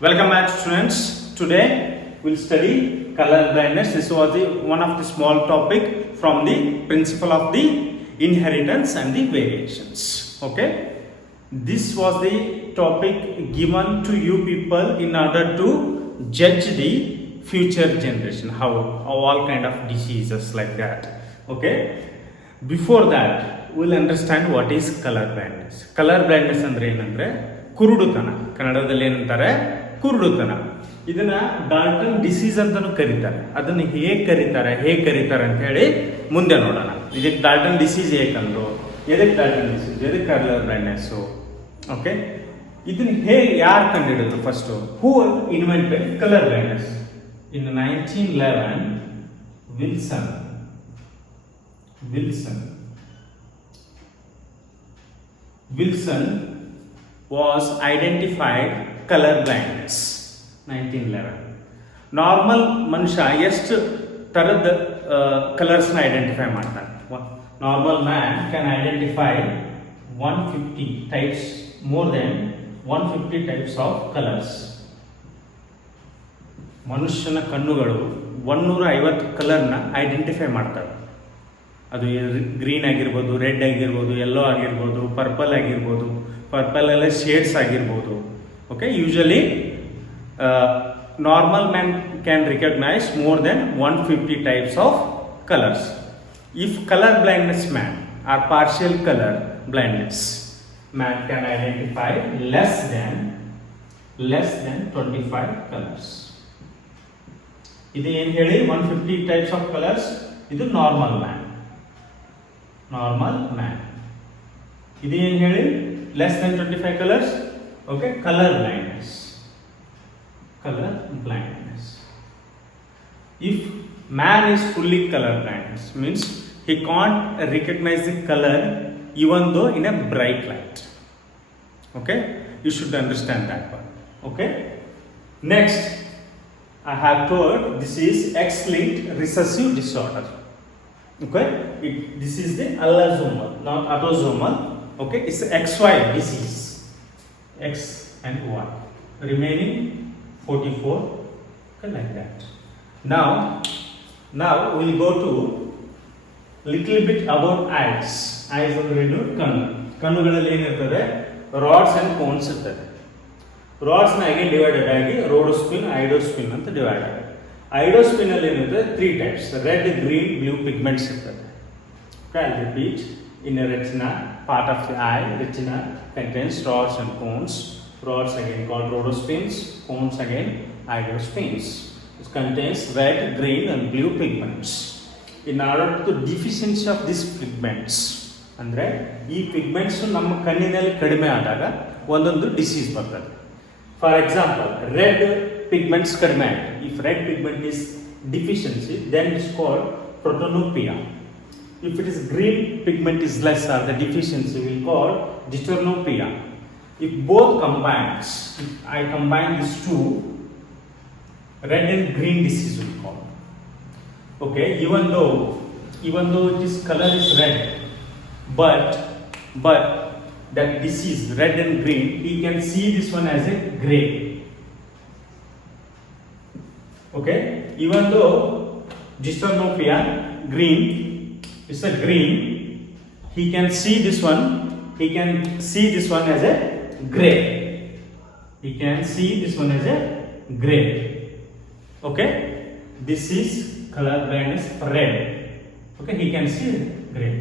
Welcome back, students. Today we'll study color blindness. This was one of the small topic from the principle of the inheritance and the variations. Okay, this was the topic given to you people in order to judge the future generation, how all kind of diseases like that. Okay, before that we'll understand what is color blindness. Color blindness ಅಂದ್ರೆ ಏನಂದ್ರೆ ಕುರುಡುತನ, ಕನ್ನಡದಲ್ಲಿ ಏನಂತಾರೆ ಕುರುಡುತನ. ಇದನ್ನ Dalton disease ಅಂತಾನು ಕರೀತಾರೆ. ಅದನ್ನ ಹೇಗೆ ಕರೀತಾರೆ ಅಂತ ಹೇಳಿ ಮುಂದೆ ನೋಡೋಣ. ಇದಕ್ಕೆ ಡಾಲ್ಟನ್ ಡಿಸೀಸ್ ಹೇಗಂದ್ರು, ಎದಕ್ಕೆ ಡಾಲ್ಟನ್ ಡಿಸೀಸ್, ಎದಕ್ಕೆ ಕಲರ್ ಬ್ಲೈಂಡ್ನೆಸ್. ಓಕೆ, ಇದನ್ನ ಹೇಗೆ ಯಾರು ಕಂಡುಹಿಡಿದ್ರು? First who invented colour blindness? In 1911 Wilson was identified color blindness 1911. Normal ಮನುಷ್ಯ ಎಷ್ಟು ಥರದ ಕಲರ್ಸ್ನ ಐಡೆಂಟಿಫೈ ಮಾಡ್ತಾನೆ? Normal man can identify 150 types, more than 150 types of colours. ಮನುಷ್ಯನ ಕಣ್ಣುಗಳು 150 ಕಲರ್ನ ಐಡೆಂಟಿಫೈ ಮಾಡ್ತವೆ. ಅದು ಗ್ರೀನ್ ಆಗಿರ್ಬೋದು, ರೆಡ್ ಆಗಿರ್ಬೋದು, ಯೆಲ್ಲೋ ಆಗಿರ್ಬೋದು, ಪರ್ಪಲ್ ಆಗಿರ್ಬೋದು, ಪರ್ಪಲ್ ಎಲ್ಲ ಶೇಡ್ಸ್ ಆಗಿರ್ಬೋದು. Okay, usually normal man can recognise more than 150 types of colours. If colour blindness man or partial colour blindness man can identify less than 25 colours. ಇದು ಏನು ಹೇಳಿ 150 types of colours, ಇದು normal man. ಇದು ಏನು ಹೇಳಿ less than 25 colours. Okay, colour blindness. If man is fully color blindness, means he can't recognize the color even though in a bright light. Okay, you should understand that one. Okay, next I have told this is X-linked recessive disorder. Okay, this is the allosomal, not autosomal. Okay, it's XY disease, X and Y, remaining 44. Okay, like that. Now we'll go to little bit about eyes. Eyes ಅಂದ್ರೆ ಏನು? ಕಣ್ಣುಗಳಲ್ಲಿ ಏನಿರ್ತದೆ? Rods and cones ಇರ್ತದೆ. Rods ನ again divided ಆಗಿ ರೋಡೋಸ್ಪಿನ್, ಐಡೋಸ್ಪಿನ್ ಅಂತ divide ಆಗಿದೆ. ಐಡೋಸ್ಪಿನ್ ಅಲ್ಲಿ ಏನಿರ್ತದೆ? 3 types, red, green, blue pigments ಇರ್ತದೆ. Okay, I'll repeat. In a retina, part of the eye, retina contains rods and cones. Rods again called rhodospins, cones again idospins. It contains red, green and blue pigments. In order to deficiency of these pigments, ಅಂದ್ರೆ ಈ pigments ನಮ್ಮ ಕಣ್ಣಿನಲ್ಲಿ ಕಡಿಮೆ ಆದಾಗ ಒಂದೊಂದು disease ಬರ್ತದೆ. For example, red pigments ಕಡಿಮೆ ಆಯಿತು. If red pigment is deficiency, then it is called protopia. If it is green pigment is less, or the deficiency will call dystropia. If both combines, if I combine these two, red and green disease will call. Okay, even though this color is red, but that disease red and green, we can see this one as a gray. Okay, even though dystropia green is a green, he can see this one as a gray. Okay, this is color blindness red. Okay, he can see gray.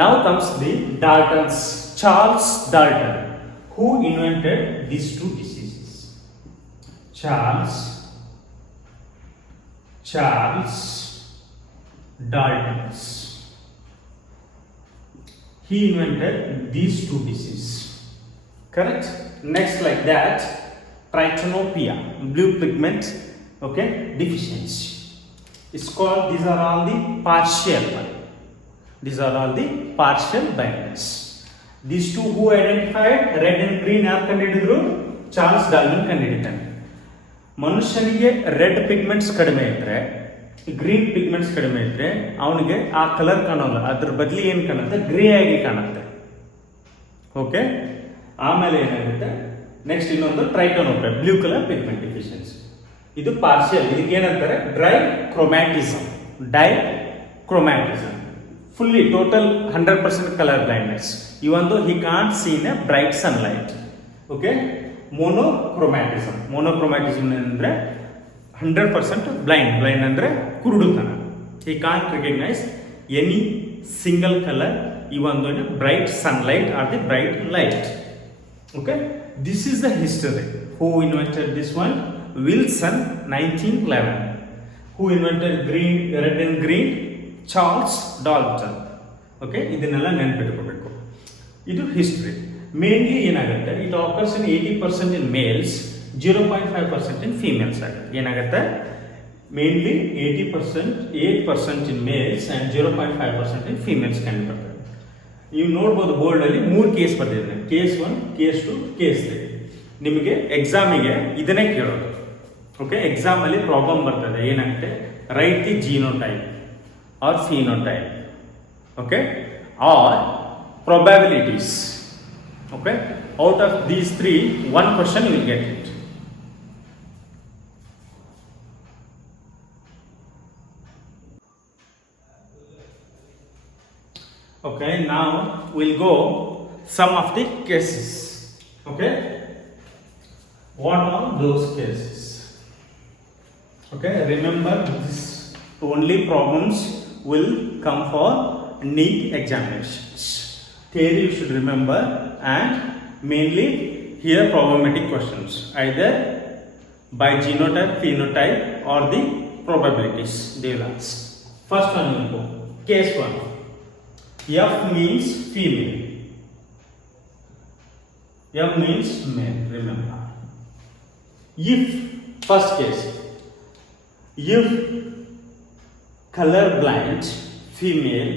Now comes the Dalton's, Charles Dalton, who invented these two diseases. Charles Dalton's. He invented these two diseases. Correct? Next, like that, trichotillomania, blue pigment, okay, deficiency. It's called, these are all the partial blindness. These two who identified red and green are ಕಂಡುಹಿಡಿದ್ರು? Charles Dalton ಕಂಡುಹಿಡಿತಾನೆ. ಮನುಷ್ಯನಿಗೆ red pigments ಕಡಿಮೆ ಇದ್ರೆ, green pigments ಕಡಿಮೆ ಇದ್ರೆ ಅವನಿಗೆ ಆ colour ಕಾಣೋಲ್ಲ, ಅದ್ರ ಬದಲಿ ಏನು ಕಾಣುತ್ತೆ? ಗ್ರೇ ಆಗಿ ಕಾಣುತ್ತೆ. ಓಕೆ, ಆಮೇಲೆ ಏನಾಗುತ್ತೆ? ನೆಕ್ಸ್ಟ್ ಇನ್ನೊಂದು tritanopia, blue colour pigment deficiency. ಇದು ಪಾರ್ಷಿಯಲ್. ಇದಕ್ಕೆ ಏನಂತಾರೆ? Dichromatism. Fully total 100% colour blindness. Even though he can't see in a bright sunlight. Okay. Monochromatism ಅಂದ್ರೆ 100% ಬ್ಲೈಂಡ್ ಅಂದ್ರೆ ಕುರುಡುತನ. he can't recognize any single color even though in a bright sunlight or the bright light. Okay, this is the history. Who invented this one? Wilson, 1911. Who invented red and green? Charles Dalton. Okay, ಇದನ್ನೆಲ್ಲ ನೆನಪಿಟ್ಕೋಬೇಕು. ಇದು history. Mainly ಏನಾಗುತ್ತೆ, it occurs in 80% in males, 0.5% in females ಆಗುತ್ತೆ. ಏನಾಗುತ್ತೆ? Mainly 8% in males and 0.5% in females ಕಂಡು ಬರ್ತದೆ. ನೀವು ನೋಡ್ಬೋದು board ಅಲ್ಲಿ 3 ಕೇಸ್ ಬರ್ತಿದೆ. Case 1, case 2, case 3. ನಿಮಗೆ ಎಕ್ಸಾಮಿಗೆ ಇದನ್ನೇ ಕೇಳೋದು. ಓಕೆ, ಎಕ್ಸಾಮ್ ಅಲ್ಲಿ ಪ್ರಾಬ್ಲಮ್ ಬರ್ತದೆ. ಏನಾಗುತ್ತೆ? Right the genotype or phenotype. Okay, or probabilities. Okay, out of these 3, one question you will get it. Okay, now we'll go some of the cases. Okay, what are those cases? Okay, remember this only problems will come for NEET examinations. Theory you should remember, and mainly here probability questions, either by genotype, phenotype or the probabilities they will ask. First one will go. Case 1. F means female. M means male. Remember. If first case, if color blind female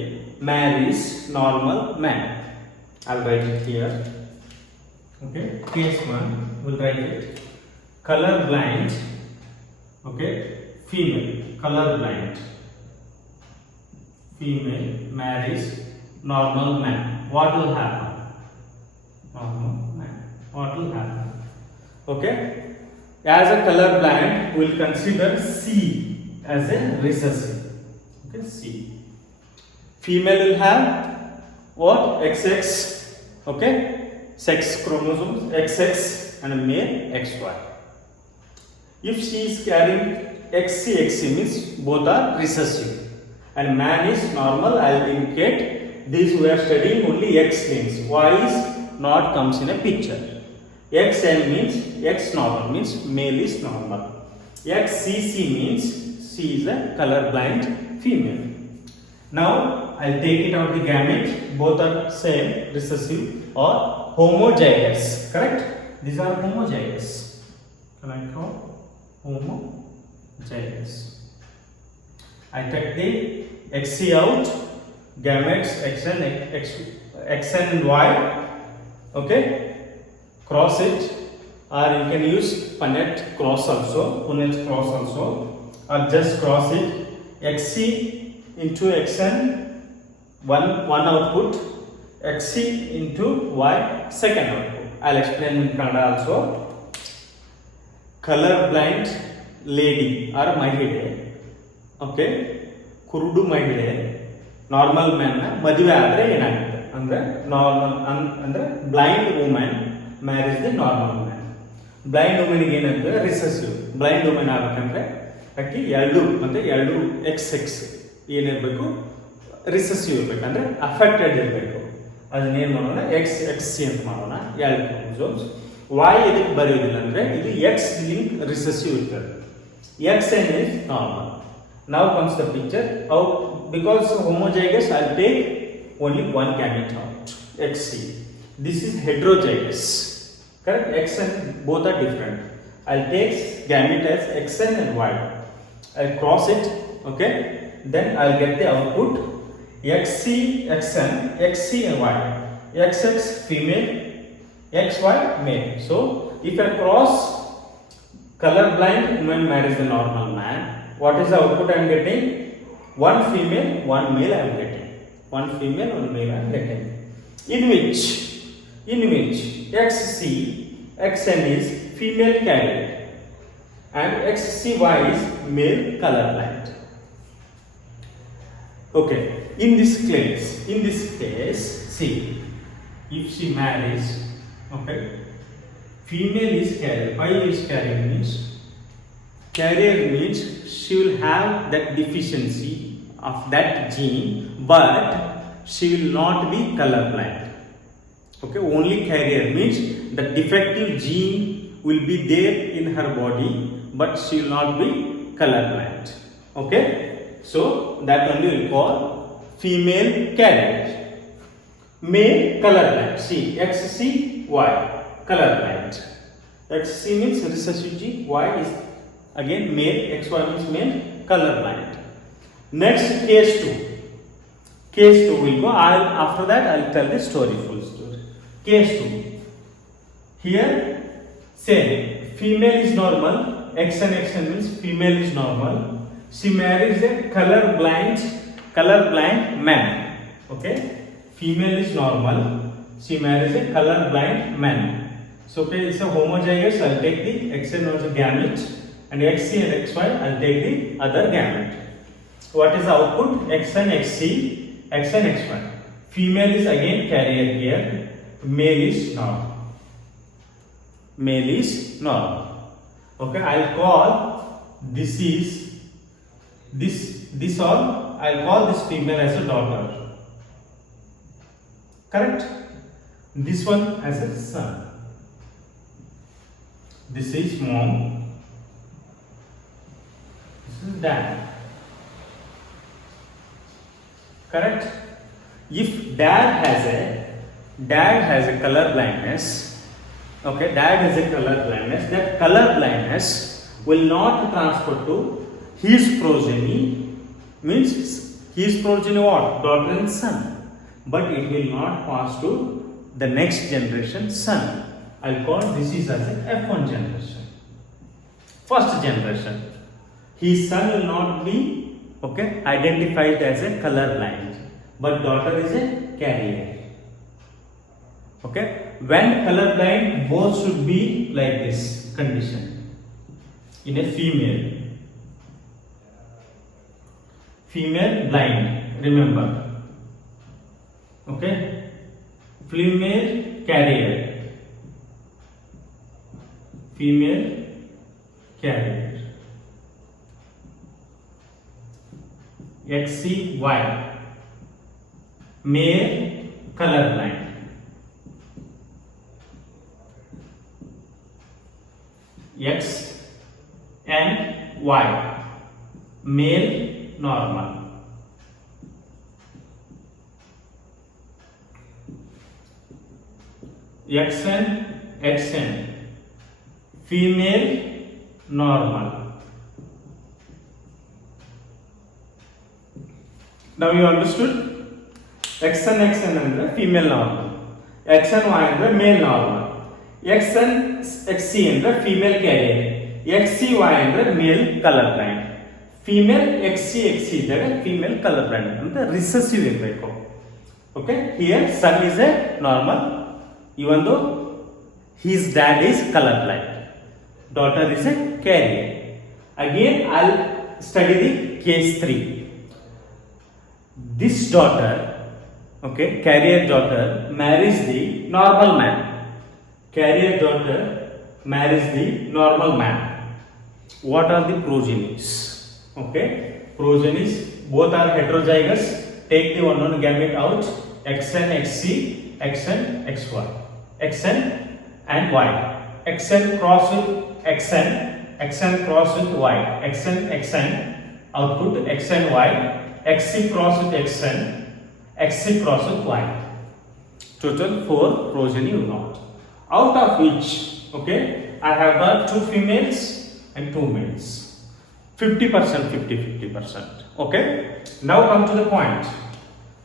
marries normal man. I'll write it here. Okay, case 1, we'll write it. Color blind, okay, female, color blind female marries normal man. What will happen? Normal man. What will happen? Okay, as a color blind, we'll consider C as a recessive. Okay, C. Female will have what? XX. Okay, sex chromosomes XX and male XY. If she is carrying XC means both are recessive and man is normal. I will indicate this. We are studying only X means Y is not comes in a picture. XN means X normal means male is normal. XCC means she is a color blind female. Now I'll take it out the gamete. Both are same, recessive or homozygous. Correct? These are homozygous. Correct? Homozygous. I take the XC out, gametes XN and Y. Okay? Cross it, or you can use Punnett cross also, or just cross it. XC into XN, one output, XC into Y, second output. I'll explain in Kannada also. Color blind lady or mahile, okay, kurudu mahile, normal man na maduve ಆದರೆ ಏನಾಗುತ್ತೆ ಅಂದ್ರೆ normal ಅಂದ್ರೆ blind woman marriage the normal man. Blind woman ಗೆ ಏನಂದ್ರೆ recessive. Blind woman ಆಗಬೇಕಂದ್ರೆ ಅಕ್ಕಿ ಎರಡು XX ಏನಿರಬೇಕು? ರಿಸೆಸಿವ್ ಇರಬೇಕಂದ್ರೆ ಅಫೆಕ್ಟೆಡ್ ಇರಬೇಕು. ಅದನ್ನೇನು ಮಾಡೋಣ? XC ಅಂತ ಮಾಡೋಣ. 2 ಕ್ರೋಮೋಸೋಮ್ಸ್. Y ಇದಕ್ಕೆ ಬರೆಯೋದಿಲ್ಲ ಅಂದ್ರೆ ಇದು X ಲಿಂಕ್ ರಿಸೆಸಿವ್ ಇರ್ತದೆ. XN is normal. Now comes the picture. How? Because homozygous, I'll take only one gamete out, XC. This is heterozygous. Correct? XN both are different. I'll take gamete as XN and Y. I'll cross it. Okay? Then I'll get the output XC, XN, XC and Y. XX female, XY male. So if I cross color blind woman marries the normal man, what is the output I am getting? One female, one male I am getting. One female, one male I am getting. In which XC, XN is female carrier and XCY is male color blind. Okay, in this case, see, if she marries, okay, female is carrier. Why is carrier means? Carrier means she will have that deficiency of that gene, but she will not be colorblind. Okay, only carrier means the defective gene will be there in her body, but she will not be colorblind. Okay, so that only we call female carrier. Male colorblind. See, XCY colorblind. XC means recessive gene, Y is again male, XY means male colorblind. Next, case 2. Case 2 will go. After that I will tell the story, full story. Case 2. Here, say female is normal. XN means female is normal. She marries a colorblind man. Okay, female is normal. She marries a colorblind man. So okay, it's a homozygous. I'll take the XN as a gamete, and XC and XY I'll take the other gamete. What is the output? XN, XC, XN, XY. Female is again carrier here. Male is normal. Male is normal. Okay, I'll call this all. I'll call this female as a daughter. Correct? This one as a son. This is mom. This is dad. Correct? If dad has a color blindness, okay, dad has a color blindness, that color blindness will not transfer to his progeny, means his progeny what? Daughter and son, but it will not pass to the next generation son. I'll call this is as a F1 generation. First generation. His son will not be, okay, identified as a color blind, but daughter is a carrier. Okay, when color blind, both should be like this condition. In a female blind, remember. Okay, female carrier. XCY, male colorblind. X and Y, male normal. XN, female normal. Now you understood? XN ಅಂದ್ರೆ female normal, XNY ಅಂದ್ರೆ male normal, XC ಅಂದ್ರೆ female carrier, XCY ಅಂದ್ರೆ male colorblind. Female XC ಇದ್ದರೆ female colorblind ಅಂತ recessive ಇರಬೇಕು. Okay, here son is a normal, even though his dad is colorblind. Daughter is a carrier. Again, I'll study the case 3. This daughter, okay, carrier daughter marries the normal man. Carrier daughter marries the normal man. What are the progenies? Okay, progenies both are heterozygous. Take the one gamete out. XN, XC, XN, XY, XN and Y. XN cross with XN, XN cross with Y, XN, output XNY, XC cross with XN, XC cross with Y. Total 4 progeny you got. Out of which, okay, I have got 2 females and 2 males. 50%, 50%. Okay. Now come to the point.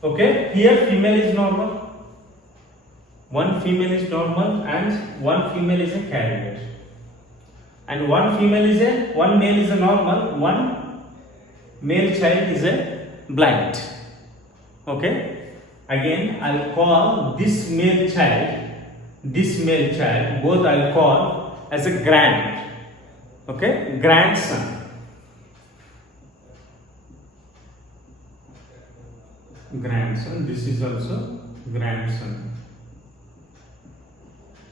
Okay, here female is normal. One female is normal and one female is a carrier. And one male is a normal, one male child is a blind. Okay, again I'll call this male child this male child, both I'll call as a grand, okay, grandson. Grandson, this is also grandson.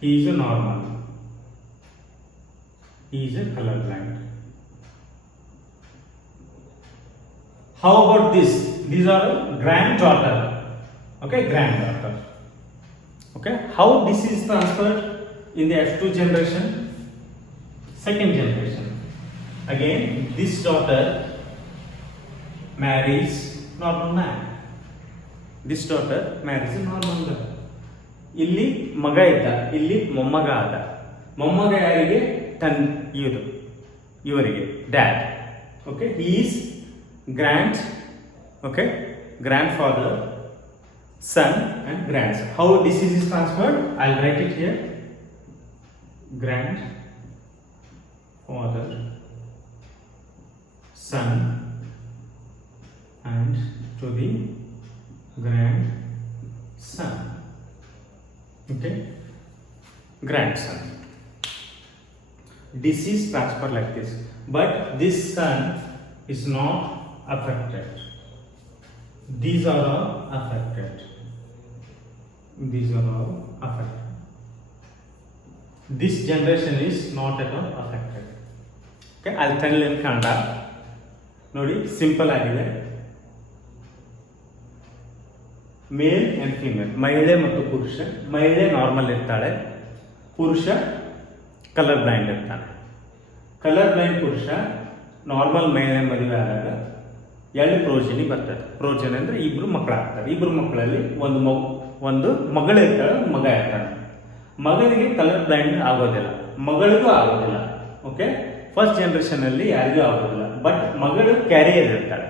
He is a normal, he is a colorblind. How about this? These are granddaughter, okay, granddaughter. Okay, how this is transferred in the F2 generation? Second generation. Again, this daughter marries normal man. This daughter marries a normal girl. ಇಲ್ಲಿ ಮಗ ಇದ್ದ, ಇಲ್ಲಿ ಮೊಮ್ಮಗ ಆದ. ಮೊಮ್ಮಗ ಯಾರಿಗೆ? ಇವರಿಗೆ dad. Okay, he is grandfather, son and grandson. How disease is transferred? I'll write it here. Grandfather, son and to the grandson. Okay, grandson. Disease transfer like this, but this son is not affected. These are all affected. These are all affected. This generation is not at all affected. Okay, I'll tell in Kannada. Nodi, simple agide. Male and female. ಮಹಿಳೆ ಮತ್ತು ಪುರುಷ. ಮಹಿಳೆ normal ಇರ್ತಾಳೆ, ಪುರುಷ colour blind ಇರ್ತಾನೆ. Colour blind ಪುರುಷ normal ಮಹಿಳೆ ಮದುವೆ ಆದಾಗ ಎರಡು ಪ್ರೋಜನಿ ಬರ್ತದೆ. ಪ್ರೋಜನಿ ಅಂದರೆ ಇಬ್ರು ಮಕ್ಕಳಾಗ್ತಾರೆ. ಇಬ್ರು ಮಕ್ಕಳಲ್ಲಿ ಒಂದು ಮಗಳಿರ್ತಾಳೆ, ಮಗ ಇರ್ತಾನೆ. ಮಗನಿಗೆ ಕಲರ್ ಬ್ಲೈಂಡ್ ಆಗೋದಿಲ್ಲ, ಮಗಳಿಗೂ ಆಗೋದಿಲ್ಲ. ಓಕೆ, ಫಸ್ಟ್ ಜನರೇಷನ್ ಅಲ್ಲಿ ಯಾರಿಗೂ ಆಗೋದಿಲ್ಲ. ಬಟ್ ಮಗಳು ಕ್ಯಾರಿಯರ್ ಇರ್ತಾಳೆ.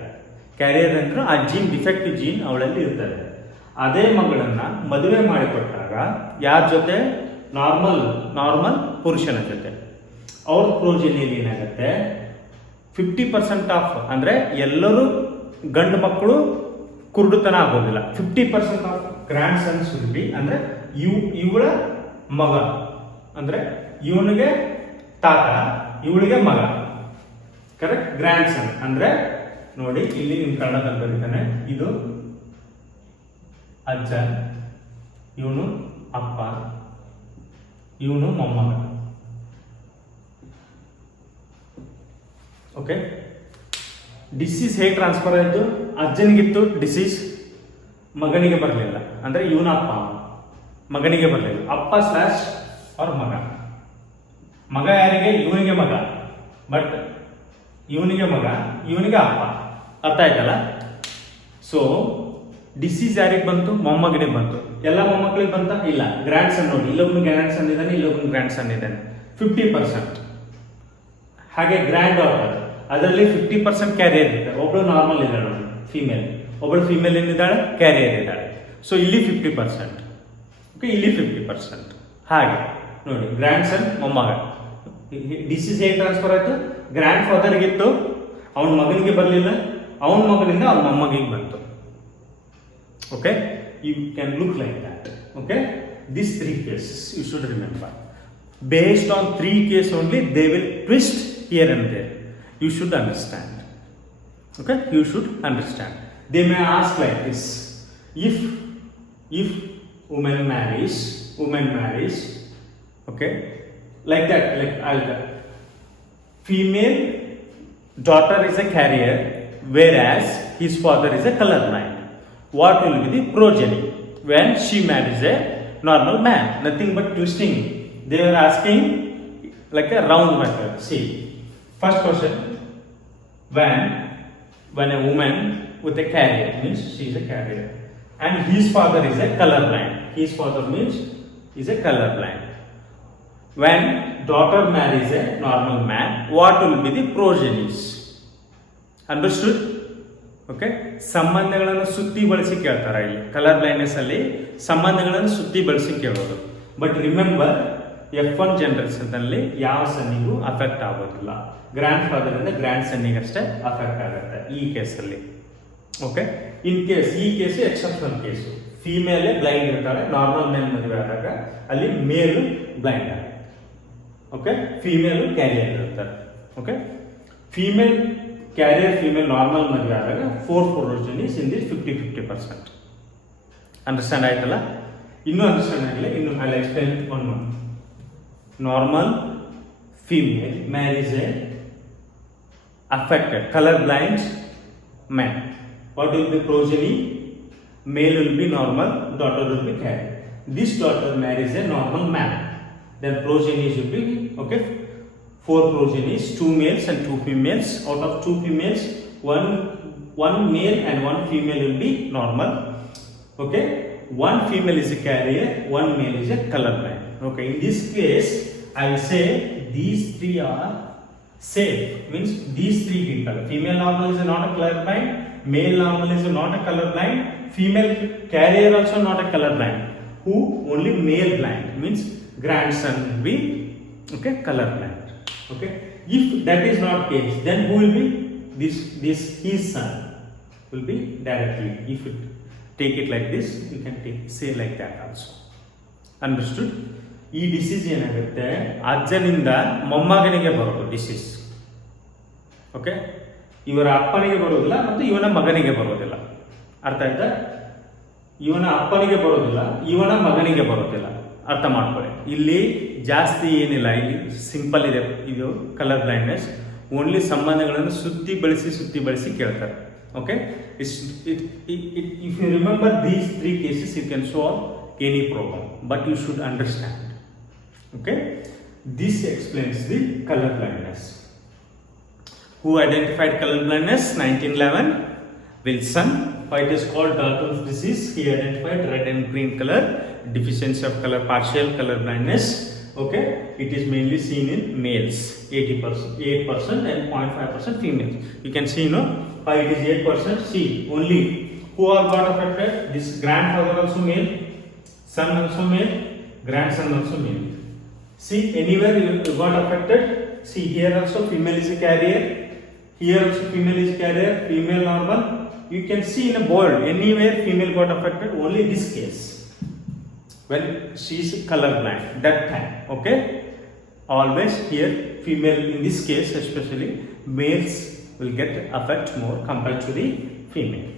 ಕ್ಯಾರಿಯರ್ ಅಂದ್ರೆ ಆ ಜೀನ್, ಡಿಫೆಕ್ಟಿವ್ ಜೀನ್ ಅವಳಲ್ಲಿ ಇರ್ತದೆ. ಅದೇ ಮಗಳನ್ನ ಮದುವೆ ಮಾಡಿಕೊಟ್ಟಾಗ ಯಾರ ಜೊತೆ? ನಾರ್ಮಲ್ ಪುರುಷನ ಜೊತೆ. ಅವ್ರ ಪ್ರೋಜನಿಯಲ್ಲಿ ಏನಾಗುತ್ತೆ, 50% ಆಫ್ ಅಂದರೆ ಎಲ್ಲರೂ ಗಂಡು ಮಕ್ಕಳು ಕುರುಡುತನ ಆಗೋದಿಲ್ಲ. 50% ಆಫ್ ಗ್ರ್ಯಾಂಡ್ ಸನ್ಸ್ ಬಿ ಅಂದರೆ ಇವಳ ಮಗ, ಅಂದರೆ ಇವನಿಗೆ ತಾತ, ಇವಳಿಗೆ ಮಗ. ಕರೆಕ್ಟ್? ಗ್ರ್ಯಾಂಡ್ ಸನ್ ಅಂದರೆ ನೋಡಿ, ಇಲ್ಲಿ ನಿಮ್ಮ ಕನ್ನಡದಲ್ಲಿ ಬರೀತಾನೆ, ಇದು ಅಜ್ಜ, ಇವನು ಅಪ್ಪ, ಇವನು ಮೊಮ್ಮಗ. ಓಕೆ, ಡಿಸೀಸ್ ಹೇಗೆ ಟ್ರಾನ್ಸ್ಫರ್ ಆಯಿತು? ಅಜ್ಜನಿಗಿತ್ತು ಡಿಸೀಸ್, ಮಗನಿಗೆ ಬರಲಿಲ್ಲ. ಅಂದರೆ ಇವನ ಅಪ್ಪ, ಮಗನಿಗೆ ಬರಲಿಲ್ಲ. ಅಪ್ಪ ಸ್ಲ್ಯಾಶ್ ಅವ್ರ ಮಗ. ಮಗ ಯಾರಿಗೆ? ಇವನಿಗೆ ಮಗ. ಬಟ್ ಇವನಿಗೆ ಮಗ, ಇವನಿಗೆ ಅಪ್ಪ. ಅರ್ಥ ಆಯ್ತಲ್ಲ? ಸೊ ಡಿಸೀಸ್ ಯಾರಿಗೆ ಬಂತು? ಮೊಮ್ಮಗನಿಗೆ ಬಂತು. ಎಲ್ಲ ಮೊಮ್ಮಕ್ಕಳಿಗೆ ಬಂತ? ಇಲ್ಲ. ಗ್ರ್ಯಾಂಡ್ ಸನ್ ನೋಡಿ, ಇಲ್ಲೊಬ್ಬನು ಗ್ರ್ಯಾಂಡ್ ಸನ್ ಇದ್ದಾನೆ, ಇಲ್ಲೊಬ್ಬನು ಗ್ರ್ಯಾಂಡ್ ಸನ್ ಇದ್ದಾನೆ. 50%. ಹಾಗೆ ಗ್ರ್ಯಾಂಡ್ ಡಾಟರ್, ಅದರಲ್ಲಿ 50% ಕ್ಯಾರಿಯರ್ ಇದೆ. ಒಬ್ಬಳು ನಾರ್ಮಲ್ ಇದ್ದಾಳೆ ನೋಡಿ, ಫೀಮೇಲ್. ಒಬ್ಬಳು ಫೀಮೇಲ್ ಏನಿದ್ದಾಳೆ? ಕ್ಯಾರಿಯರ್ ಇದ್ದಾಳೆ. ಸೊ ಇಲ್ಲಿ 50%. ಓಕೆ, ಇಲ್ಲಿ 50%. ಹಾಗೆ ನೋಡಿ, ಗ್ರ್ಯಾಂಡ್ ಸನ್, ಮೊಮ್ಮಗ. ಡಿಸೀಸ್ ಹೇಗೆ ಟ್ರಾನ್ಸ್ಫರ್ ಆಯಿತು? ಗ್ರ್ಯಾಂಡ್ ಫಾದರ್ಗಿತ್ತು, ಅವನ ಮಗನಿಗೆ ಬರಲಿಲ್ಲ, ಅವನ ಮಗನಿಂದ ಅವನ ಮೊಮ್ಮಗಿಗೆ ಬಂತು. Okay, you can look like that. Okay, these 3 cases you should remember. Based on 3 cases only, they will twist here and there. You should understand. Okay, you should understand. They may ask like this: if woman marries, okay, like that, like female daughter is a carrier, whereas his father is a colorblind. What will be the progeny when she marries a normal man? Nothing but twisting. They are asking like a round method. See, first question: when a woman with a carrier, means she is a carrier, and his father is a colorblind. His father means is a colorblind. When daughter marries a normal man, what will be the progenies? Understood? Okay, ಸಂಬಂಧಗಳನ್ನು ಸುತ್ತಿ ಬಳಸಿ ಕೇಳ್ತಾರೆ. ಇಲ್ಲಿ colour blindness ಅಲ್ಲಿ ಸಂಬಂಧಗಳನ್ನು ಸುತ್ತಿ ಬಳಸಿ ಕೇಳೋದು. ಬಟ್ ರಿಮೆಂಬರ್, F1 ಜನರೇಷನ್ನಲ್ಲಿ ಯಾವ ಸನ್ನಿಗೂ ಅಫೆಕ್ಟ್ ಆಗೋದಿಲ್ಲ. ಗ್ರ್ಯಾಂಡ್ ಫಾದರ್ ಇಂದ ಗ್ರ್ಯಾಂಡ್ ಸನ್ನಿಗೆ ಅಷ್ಟೇ ಅಫೆಕ್ಟ್ ಆಗುತ್ತೆ ಈ ಕೇಸಲ್ಲಿ. ಓಕೆ, ಇನ್ ಕೇಸ್ ಈ case exceptional case. Female blind ಇರ್ತಾರೆ, ನಾರ್ಮಲ್ ಮೆನ್ ಮದುವೆ ಆದಾಗ ಅಲ್ಲಿ ಮೇಲ್ ಬ್ಲೈಂಡ್. ಓಕೆ, ಫೀಮೇಲ್ ಕ್ಯಾರಿಯರ್ ಇರ್ತಾರೆ. Okay, female carrier female normal ಮದುವೆ ಆದಾಗ 4 progenies ಇನ್ ದಿಸ್ 50-50%. ಅಂಡರ್ಸ್ಟ್ಯಾಂಡ್ ಆಯ್ತಲ್ಲ? ಇನ್ನೂ ಅಂಡರ್ಸ್ಟ್ಯಾಂಡ್ ಆಗಿಲ್ಲ, ಇನ್ನು I will explain it one more. Normal female marries a affected color blind man. What will be progeny? Male will be normal, daughter will be carrier. This daughter marries a normal man, then progenies will be, okay, 4 progenies, 2 males and 2 females. Out of 2 females, one male and 1 female will be normal. Okay, 1 female is a carrier, 1 male is a color blind. Okay, in this case I will say these 3 are safe, means these 3 people. Female normal is not a color blind, male normal is not a color blind, female carrier also not a color blind. Who? Only male blind, means grandson will be, okay, color blind. Okay, if that is not case, then who will be? This his son will be directly. If you take it like this, you can say like that also. Understood? ಈ disease ಏನಾಗುತ್ತೆ, ಅಜ್ಜನಿಂದ ಮೊಮ್ಮಗನಿಗೆ ಬರೋದು disease. Okay, ಇವರ ಅಪ್ಪನಿಗೆ ಬರೋದಿಲ್ಲ ಮತ್ತು ಇವನ ಮಗನಿಗೆ ಬರೋದಿಲ್ಲ. ಅರ್ಥ ಆಯ್ತಾ? ಇವನ ಅಪ್ಪನಿಗೆ ಬರೋದಿಲ್ಲ, ಇವನ ಮಗನಿಗೆ ಬರೋದಿಲ್ಲ. ಅರ್ಥ ಮಾಡ್ಕೊಳ್ಳಿ. ಇಲ್ಲಿ ಜಾಸ್ತಿ ಏನಿಲ್ಲ, ಇಲ್ಲಿ ಸಿಂಪಲ್ ಇದೆ. ಇದು ಕಲರ್ ಬ್ಲೈಂಡ್ನೆಸ್. ಓನ್ಲಿ ಸಂಬಂಧಗಳನ್ನು ಸುತ್ತಿ ಬಳಸಿ ಕೇಳ್ತಾರೆ. Okay, if you remember these 3 cases, you can solve any problem, but you should understand. Okay, this explains the color blindness. Who identified color blindness? 1911, Wilson. Why it is called Dalton's disease? He identified red and green color, deficiency of color, partial color blindness. Okay, it is mainly seen in males, 8% and 0.5% females. You can see, why it is 8%. See, only who are got affected? This grandfather also male, son also male, grandson also male. See, anywhere you got affected. See, here also female is a carrier, here also female is carrier, female normal. You can see in a bold, anywhere female got affected, only this case when she is color blind, that time. Okay, always here female, in this case especially males will get affect more compared to the female.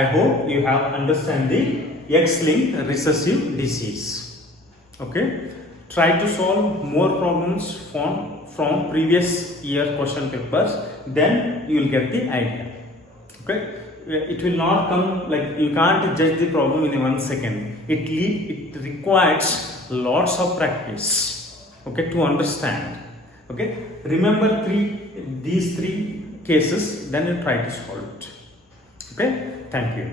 I hope you have understand the X-linked recessive disease. Okay, try to solve more problems from previous year question papers, then you will get the idea. Okay, it will not come like, you can't judge the problem in 1 second. It requires lots of practice, okay, to understand. Okay, remember these three cases, then you try to solve it. Okay, thank you.